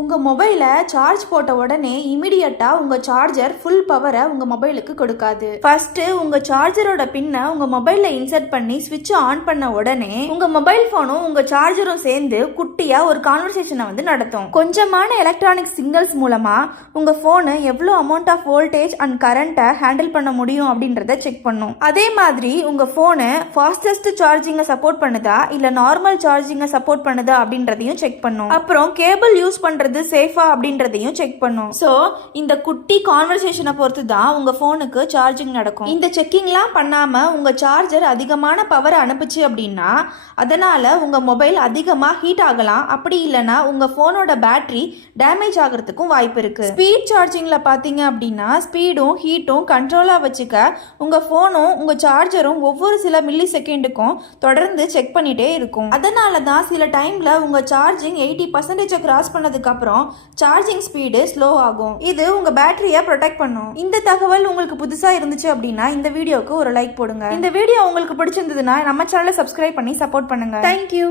உங்கள் மொபைலை சார்ஜ் போட்ட உடனே இமிடியட்டாக உங்கள் சார்ஜர் ஃபுல் பவரை உங்கள் மொபைலுக்கு கொடுக்காது. ஃபர்ஸ்ட் உங்கள் சார்ஜரோட பின்னை உங்கள் மொபைலில் இன்சர்ட் பண்ணி ஸ்விட்சை ஆன் பண்ண உடனே உங்கள் மொபைல் ஃபோனும் உங்கள் சார்ஜரும் சேர்ந்து குட்டியாக ஒரு கான்வர்சேஷனை நடத்தும். கொஞ்சமான எலக்ட்ரானிக் சிக்னல்ஸ் மூலமாக உங்கள் ஃபோனு எவ்வளோ அமௌண்ட் ஆஃப் வோல்டேஜ் அண்ட் கரண்ட்டை ஹேண்டில் பண்ண முடியும் அப்படின்றத செக் பண்ணும். அதே மாதிரி உங்கள் ஃபோனு ஃபாஸ்டஸ்ட் சார்ஜிங்கை சப்போர்ட் பண்ணுதா இல்லை நார்மல் சார்ஜிங்கை சப்போர்ட் பண்ணுதா அப்படின்றதையும் செக் பண்ணும். அப்புறம் கேபிள் யூஸ் பண்ணுறது சேஃபா அப்படின்றதையும் செக் பண்ணும். சோ இந்த குட்டி கான்வர்சேஷனை பொறுத்து தான் உங்க போனுக்கு சார்ஜிங் நடக்கும். இந்த செக்கிங்லாம் பண்ணாம உங்க சார்ஜர் அதிகமான பவர் அனுப்புச்சு அப்படின்னா அதனால உங்க மொபைல் அதிகமா ஹீட் ஆகலாம். அப்படி இல்லைன்னா உங்க போனோட பேட்டரி டேமேஜ் ஆகிறதுக்கும் வாய்ப்பு இருக்கு. ஸ்பீட் சார்ஜிங்ல பாத்தீங்க அப்படின்னா ஸ்பீடும் ஹீட்டும் கண்ட்ரோலா வச்சுக்க உங்க போனும் உங்க சார்ஜரும் ஒவ்வொரு சில மில்லி செகண்டுக்கும் தொடர்ந்து செக் பண்ணிட்டே இருக்கும். அதனால தான் சில டைம்ல உங்க சார்ஜிங் 80% கிராஸ் பண்ணதுக்கு அப்புறம் சார்ஜிங் ஸ்பீடு ஸ்லோ ஆகும். இது உங்க பேட்டரியை ப்ரொடெக்ட் பண்ணும். இந்த தகவல் உங்களுக்கு புதுசா இருந்துச்சு அப்படின்னா இந்த வீடியோக்கு ஒரு லைக் போடுங்க. இந்த வீடியோ உங்களுக்கு பிடிச்சிருந்ததுன்னா நம்ம சேனலை சப்ஸ்கிரைப் பண்ணி சப்போர்ட் பண்ணுங்க. தேங்க்யூ.